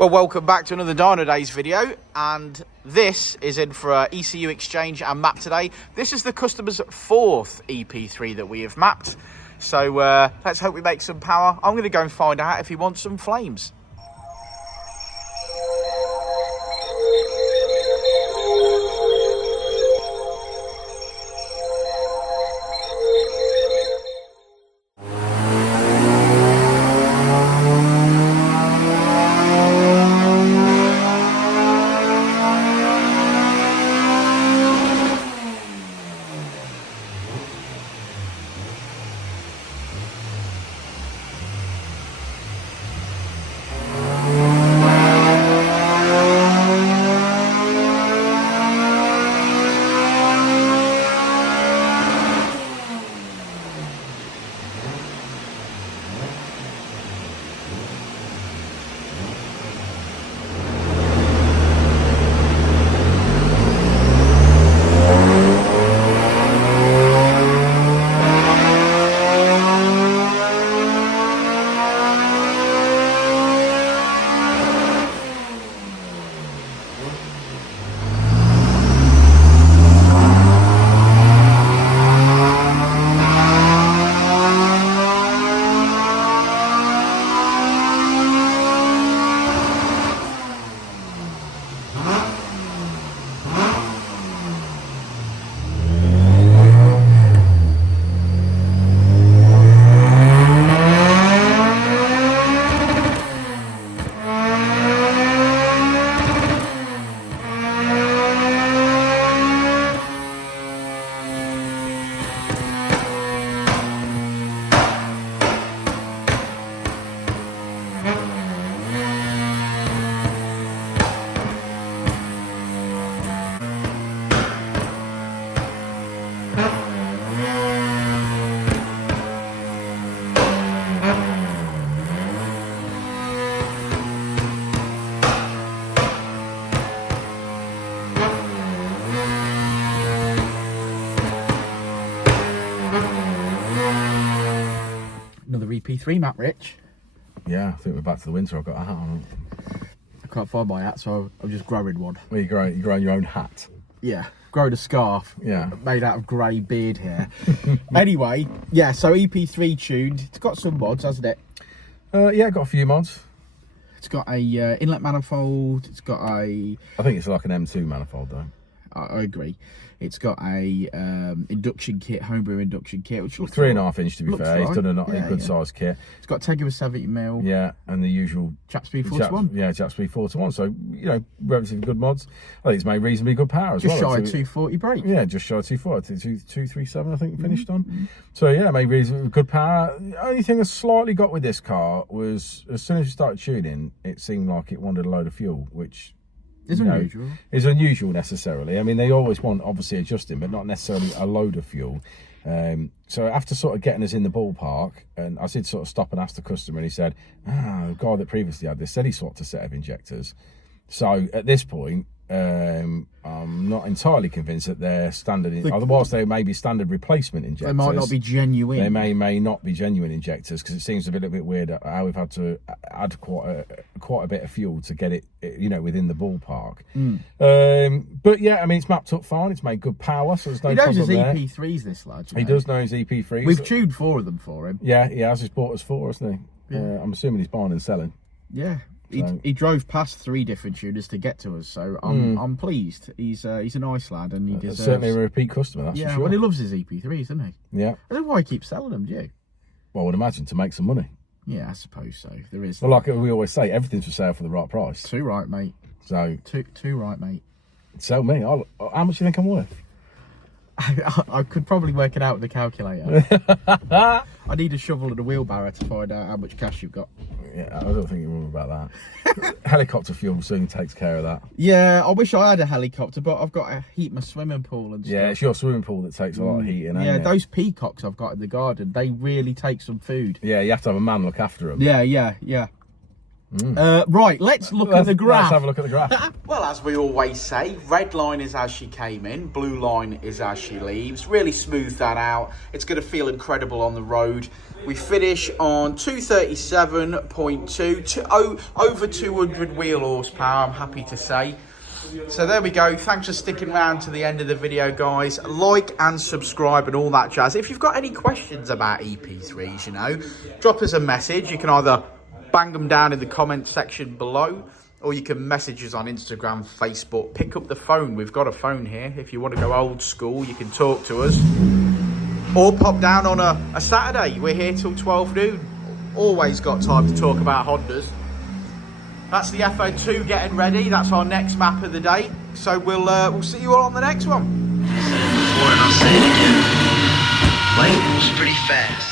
Well, welcome back to another Dynodaze video, and this is in for our ECU exchange and map today. This is the customer's fourth EP3 that we have mapped, so let's hope we make some power. I'm going to go and find out if he wants some flames. Another EP3 map, Rich. Yeah, I think we're back to the winter. I've got a hat on. I can't find my hat, so I'm just growing one. Well, you're growing your own hat? Yeah, growing a scarf. Yeah. Made out of grey beard hair. Anyway, yeah, so EP3 tuned. It's got some mods, hasn't it? Yeah, got a few mods. It's got a inlet manifold. It's got a... I think it's like an M2 manifold, though. I agree. It's got a induction kit, homebrew induction kit, which looks 3.5 inch to be fair. right. He's done a good size kit. It's got Tegiwa 70mm. Yeah, and the usual Japspeed 4:1. Yeah, Japspeed 4:1. So relatively good mods. I think it's made reasonably good power as well. Just shy of 240 brake. Yeah, just shy of 240. 237, I think finished on. So yeah, made reasonably good power. The only thing I slightly got with this car was as soon as you started tuning, it seemed like it wanted a load of fuel, which It's unusual. Is unusual necessarily. I mean, they always want obviously adjusting, but not necessarily a load of fuel. So after sort of getting us in the ballpark, and I did sort of stop and ask the customer, and he said, the guy that previously had this said he swapped a set of injectors. So at this point, I'm not entirely convinced that they're standard, whilst they may be standard replacement injectors. They might not be genuine. They may not be genuine injectors, because it seems a little bit weird how we've had to add quite a bit of fuel to get it, within the ballpark. But yeah, I mean, it's mapped up fine. It's made good power, so there's no problem there. He knows his EP3s, this lad. He does know his EP3s. We've tuned 4 of them for him. Yeah, he has. He's bought us 4, hasn't he? Yeah. I'm assuming he's buying and selling. Yeah. So. He drove past 3 different tuners to get to us, so I'm pleased. He's a nice lad, and he deserves... Certainly a repeat customer, that's for sure. Well, he loves his EP3s, doesn't he? Yeah. I don't know why he keeps selling them, do you? Well, I would imagine to make some money. Yeah, I suppose so. There is. Well, like we always say, everything's for sale for the right price. Too right, mate. So too right, mate. Sell me. How much do you think I'm worth? I could probably work it out with the calculator. I need a shovel and a wheelbarrow to find out how much cash you've got. Yeah, I don't think you're wrong about that. Helicopter fuel soon takes care of that. Yeah, I wish I had a helicopter, but I've got to heat my swimming pool and stuff. Yeah, it's your swimming pool that takes a lot of heating. Yeah, those peacocks I've got in the garden, they really take some food. Yeah, you have to have a man look after them. Yeah. Right, let's look at the graph. Let's have a look at the graph. Well, as we always say, red line is as she came in, blue line is as she leaves. Really smooth that out. It's going to feel incredible on the road. We finish on 237.2, over 200 wheel horsepower, I'm happy to say. So there we go. Thanks for sticking around to the end of the video, guys. Like and subscribe and all that jazz. If you've got any questions about EP3s, you know, drop us a message. You can either bang them down in the comment section below, or you can message us on Instagram, Facebook. Pick up the phone. We've got a phone here. If you want to go old school, you can talk to us. Or pop down on a Saturday. We're here till 12 noon. Always got time to talk about Hondas. That's the FO2 getting ready. That's our next map of the day. So we'll see you all on the next one. I said it before and I'll say it again. Life moves pretty fast.